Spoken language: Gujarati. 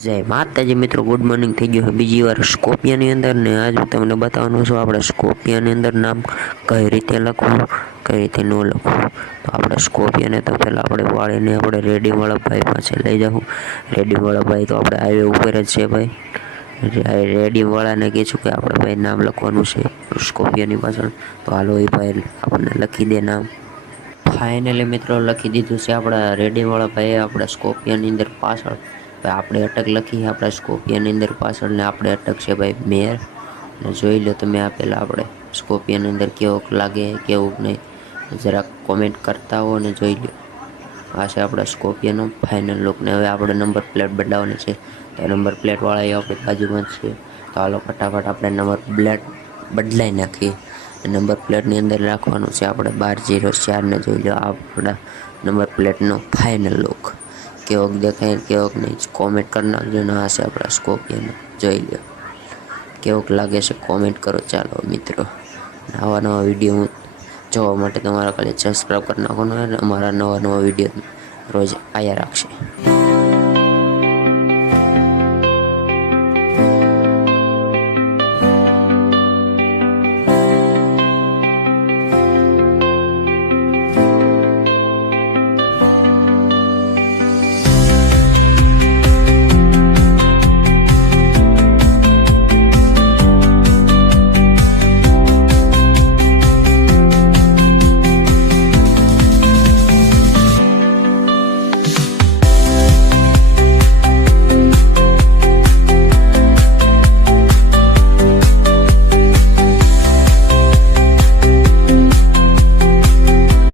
જય માતાજી મિત્રો, ગુડ મોર્નિંગ થઈ ગયું છે બીજી વાર સ્કોપિયાની અંદર ને આજ હું તમને બતાવવાનો છું આપણે સ્કોપિયાની અંદર નામ કઈ રીતે લખવું, કઈ રીતે ન લખવું. તો આપણે સ્કોપિયાને તો પહેલાં આપણે વાળીને આપણે રેડિયમવાળા ભાઈ પાસે લઈ જાઉં. રેડિયમવાળા ભાઈ તો આપણે હાઈવે ઉપર જ છે ભાઈ. રેડિયમવાળાને કહીશું કે આપણે ભાઈ નામ લખવાનું છે સ્કોપિયાની પાછળ. તો હાલો એ ભાઈ આપણને લખી દે નામ. ફાઇનલી મિત્રો લખી દીધું છે આપણા રેડિયમવાળા ભાઈએ આપણે સ્કોપિયાની અંદર પાછળ. ભાઈ આપણે અટક લખી આપણા સ્કોપિયાની અંદર પાછળ ને આપણે અટક છે ભાઈ મેર. ને જોઈ લો તમે આપેલા આપણે સ્કોપિયાની અંદર કેવોક લાગે કેવું નહીં, જરાક કોમેન્ટ કરતા હો ને જોઈ લો. આ છે આપણા સ્કોપિયાનો ફાઇનલ લુક. ને હવે આપણે નંબર પ્લેટ બદલાવવાની છે તો નંબર પ્લેટવાળા એ આપણી બાજુમાં જ છે. તો હાલો ફટાફટ આપણે નંબર પ્લેટ બદલાઈ નાખીએ. નંબર પ્લેટની અંદર રાખવાનું છે આપણે 1204 ને જોઈ લો આપણા નંબર પ્લેટનો ફાઇનલ લુક. કેવોક દેખાય કેવોક નહીં કોમેન્ટ કરી નાખજો ને. આ છે આપણા સ્કોપિયાનો જોઈ લો કેવોક લાગે છે કોમેન્ટ કરો. ચાલો મિત્રો, નવા નવા વિડીયો હું જોવા માટે તમારા ખાલી સબસ્ક્રાઈબ કરી નાખો ને અમારા નવા વિડીયો રોજ આવ્યા રાખશે.